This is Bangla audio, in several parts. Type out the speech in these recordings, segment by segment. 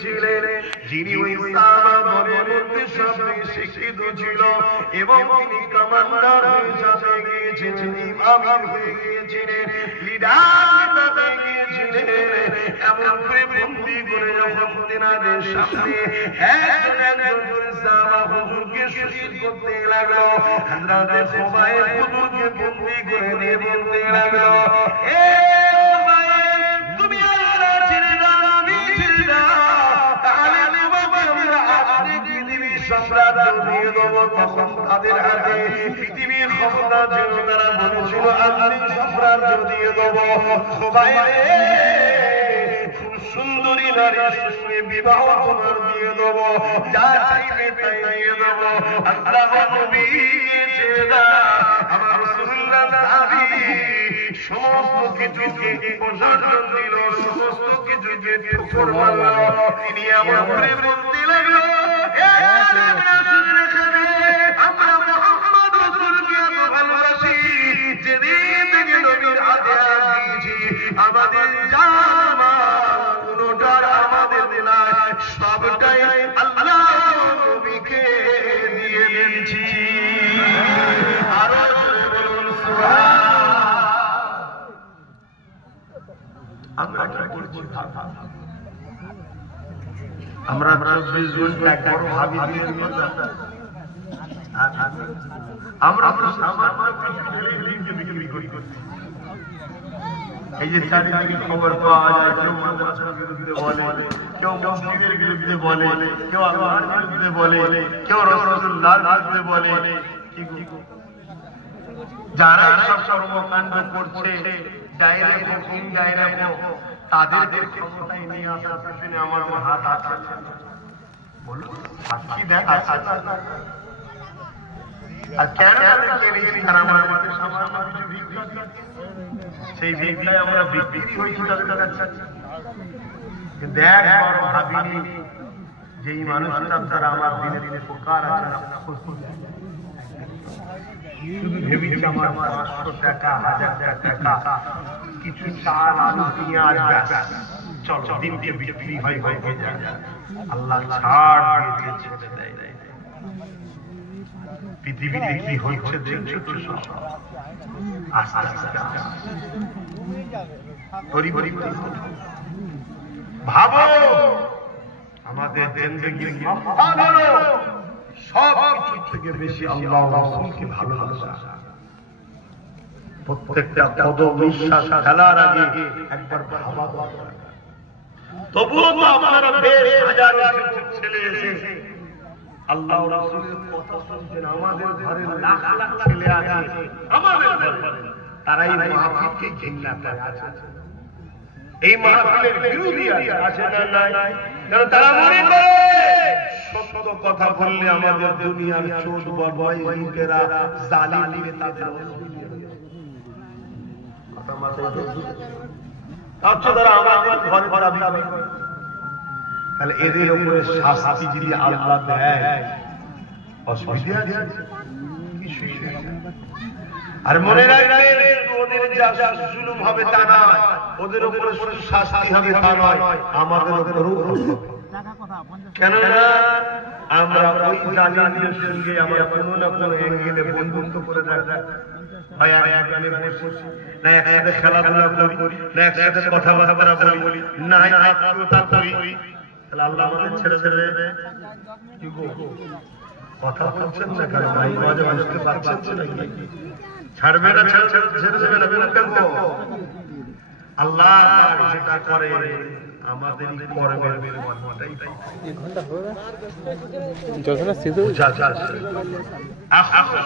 ছিলেন, যিনি ওই সাহাবাদের মধ্যে সবচেয়ে শিক্ষিত ছিল এবং তিনি কমান্ডার হিসেবে গিয়েছিলেন, ইমাম হয়ে গিয়েছিলেন, লিডার হয়ে গিয়েছিলেন। এমন করে বন্দি করে যখন তেনাদের সামনে একজন করে সাহাবা হুজুরকে শহীদ করতে লাগলো, হযরত খুবাইব হুজুরকে বন্দি করে দিয়ে বলতে লাগলো, এ খুবাইব, তুমি আল্লাহ ছেড়ে দাও, নবী ছেড়ে দাও, তাহলে তোমাকে আমরা আজকে পৃথিবীর সাম্রাজ্য দিয়ে দেবো। তখন তাদের হাতে পৃথিবীর ক্ষমতা ছিল, তারা বলেছিল আজকে সাম্রাজ্য দিয়ে দেবো। খুবাইব, সুন্দরী নারীর সঙ্গে বিবাহ তোমার দিয়ে দেবো, যা চাইবে তাই দিয়ে দেবো। আল্লাহ নবী ছেড়ে দাও। আমার রাসূলুল্লাহ সাহাবী সমস্ত কিছুকে প্রসারণ দিল, সমস্ত কিছুকে ঠোকর মারল। তিনি এমন করে বলতে লাগলো, আমরা মুহাম্মদ রাসূলকে এত ভালোবাসি, যেদিন থেকে নবীর হাতে হাত দিয়েছি আমাদের জান কোনটার আমাদের নাই, সবটাই আল্লাহ নবীকে দিয়ে দিয়েছি। আরো বলুন আমরা 24 ঘন্টা একবার ভাবি আমরা এই যে চারিদিকে খবর পাওয়া যায়, কেউ মাদ্রাসার বিরুদ্ধে বলে, কেউ মসজিদের বিরুদ্ধে বলে, কেউ আল্লাহর বিরুদ্ধে বলে, কেউ রাসূলুল্লাহর বিরুদ্ধে বলে। যারা সব কর্মকাণ্ড করছে, ডাইরেক্ট হোক ইনডাইরেক্ট হোক, তাদের ক্ষমতায় নিয়ে আসার পেছনে আমাদের হাত আছে। বলুন, সাক্ষী দেখ আছে না? আর কেন তারা আমাদের সামান্য কিছু ভিক্ষা দিচ্ছে, সেই ভিক্ষায় আমরা বিক্রি হয়েছি তাদের কাছে। কিন্তু একবার ভাবিনি যে এই মানুষটার দ্বারা আমার দিনের উপকার আছে না। শুধু ভেবেছি আমার 500 টাকা, 1000 টাকা, কিছু চাল, আলু, পেঁয়াজ, চলো দিন দিয়ে বিক্রি হয়ে যায়। আল্লাহ ছাড় দিয়ে ছেড়ে দেয়। পৃথিবীতে কি হচ্ছে দেখছো তো, সব আস্তে আস্তে পরিবর্তন। ভাবো আমাদের জিন্দেগির মাফান হলো সব কিছু থেকে বেশি আল্লাহ রাসূলকে ভালোবাসা। প্রত্যেকটা কদম নিঃশ্বাস ফেলার আগে একবার ভাবা দরকার। তবুও তো আপনারা বেশ হাজার ছেলে এসে আল্লাহ রাসূলের কথা শুনছেন। আমাদের ঘরে লাখ লাখ ছেলে আছে, আমাদের ঘরে তারাই মাহফিলকে ঘৃণা করে আছে, এই মাহফিলের বিরোধী আছে না নাই? কারণ তারা মনে করে সত্য কথা বললে আমাদের দুনিয়ার চোট বড় লোকেরা জালিম তাদের কথা মাথায় আচ্ছা তারা আমাদের ঘরে দাবি করে, তাহলে এদের উপরে শাস্তি যদি আল্লাহ দেয় অসুবিধা আছে? কিছুই নেই। আর মনে রাখবেন ওদের যা জুলুম হবে তা নয়, ওদের উপরে শাস্তি হবে তা নয়, আমাদের উপরেও হবে। কেননা আমরা ওই জালিমদের সঙ্গে আমরা কোনো না কোনো অ্যাঙ্গেলে বন্ধুত্ব করে রাখি, হয় একসাথে বসে, না একসাথে খেলাধুলা করি, না একসাথে কথাবার্তা বলি, না আত্মীয়তা করি। তাহলে আল্লাহ আমাদের ছেড়ে দেবে? কথা বলছেন না কেন? ভাই বাজে বুঝতে পারছেন নাকি? ছাড়বে না, ছেড়ে দেবে না, কেন? আল্লাহ যেটা করে আমাদের কর্মের বিনিময়টাই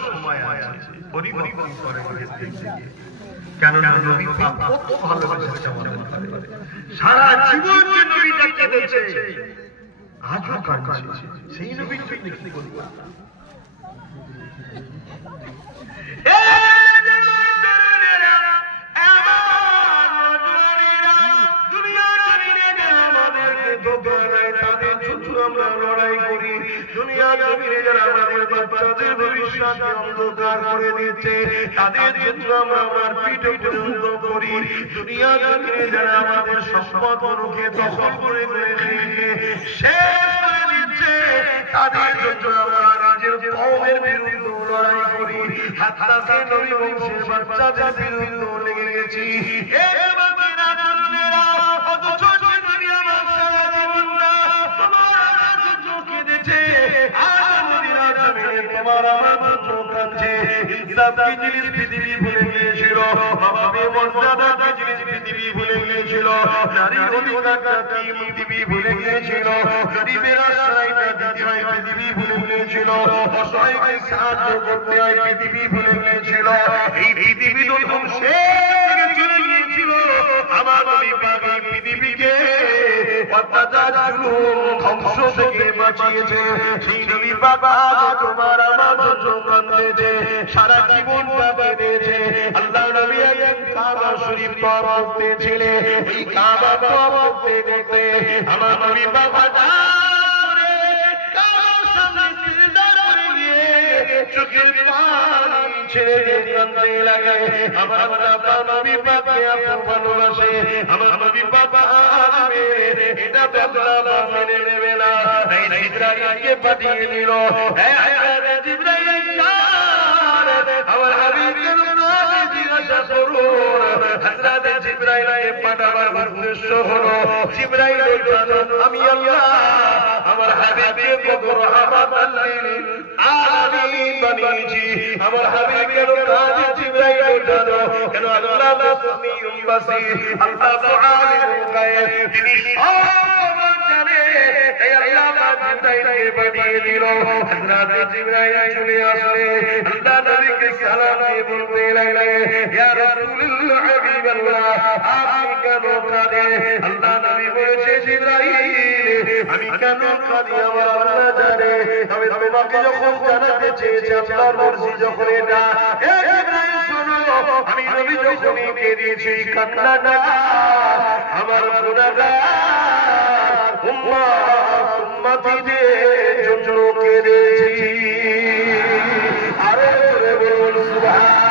সময় আছে, পরিবর্তন করে কেননা নবী ভালোবাসা সারা জীবন যে নবীটা কেঁদেছে আজও কাঁদছে, সেই নবীর জন্য কি করব? আমরা লড়াই করি, দুনিয়া জমিনে যারা আমাদের বাচ্চাদের ভবিষ্যৎকে অন্ধকার করে দিচ্ছে তাদের জন্য আমরা আমার পিঠে পর্যন্ত করি, দুনিয়া জমিনে যারা আমাদের সম্পদকে দখল করে রেখে শেষ করে দিচ্ছে তাদের জন্য আমরা নিজের কওমের বিরুদ্ধে লড়াই করি হাত্তা নবী বংশের বাচ্চাদের বিরুদ্ধে লেগে গেছি হে বাবারা চললেরা অথচ নবী আমার সারা জীবনটা তোমার যুদ্ধ কেঁদেছে আর মদিনা জমিনে তোমার আমার যুদ্ধ কাঁদছে ইনসাফ কি জিনিস পৃথিবী ভুলে গিয়েছিল বাবা মর্যাদা কি জিনিস পৃথিবী ভুলে গিয়েছিল নারী অধিকার কি পৃথিবী ভুলে গিয়েছিল গরিবের আশ্রয়টা দিতে হয় পৃথিবী ভুলে গিয়েছিল অসহায়কে সাহায্য করতে হয় পৃথিবী ভুলে গিয়েছিল এই পৃথিবী তো ধ্বংসের দিকে চলে গিয়েছিল আমার নবী পাক এই পৃথিবীকে অত্যাচার জুলুম ধ্বংস থেকে বাঁচিয়েছে সেই নবী পাক আজ তোমার আমার জন্য কাঁদতেছে সারা জীবনটা কেঁদেছে আল্লাহ নবী একদিন কাবা শরীফ তওয়াফ করতেছিলেন ওই কাবা তওয়াফ করতে করতে আমার নবী পাক চোখের পানি ছেড়ে কাঁদতে লাগে আমার নবী পাককে আপন ভালোবাসে আমার নবী পাক আসবে এটা তো আল্লাহ মেনে নেবে না তাই জিবরাইলকে পাঠিয়ে দিল জিবরাইল আমার হাবিবকে জিজ্ঞাসা করুন হযরত জিবরাইলকে পাঠাবার উদ্দেশ্য হলো জিবরাইল আমি আল্লাহ আমার হাবিবকে কত রহমতাল লিল আলামিন বানিয়েছি আমার হাবিবের কাজ জিবরাইল জানো কেন আল্লাহ সামিউম বাসীর আল্লাহ আলিমুল গায়ব তিনি সব জানে এই আল্লাহ জিবরাইলকে পাঠিয়ে দিল হযরত জিবরাইল চলে আসলে আল্লাহ নবীকে সালাম দিয়ে বলতে লাগলেন ইয়া রাসূলুল্লাহ হাবিবাল্লাহ আপনি কেন কাঁদেন আল্লাহ নবী বলেছে জিবরাইল আমি কেন কাঁদি আমার আল্লাহ জানে আমি তোমাকে যখন জানাতে চেয়েছি আল্লাহর মর্জি যখন এটা হে জিবরাইল শোনো আমি নবী যখনই কেঁদেছি কান্নাটা আমার গুনাহগার উম্মতিদের জন্য কেঁদেছি আরে জোরে বলুন সুবহান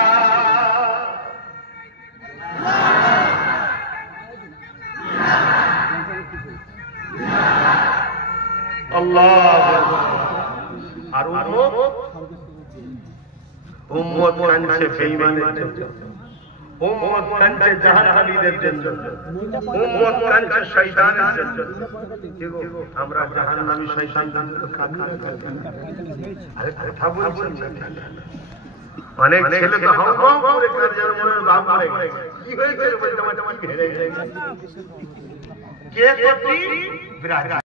আল্লাহ আর উম্মত কাঁদছে বেঈমানদের জন্য উম্মত কাঁদছে জাহান্নামীদের জন্য উম্মত কাঁদছে শয়তানের জন্য আমরা জাহান্নামী শয়তানদের জন্য কাঁদি আরে কথা বলছেন অনেক ছেলে তো হাওয়া করে কাঁদে আর মনে বাপ মরে গেছে কি হয়েছে বলতে আমার ভেড়ে গেছে কে করতি বিরাট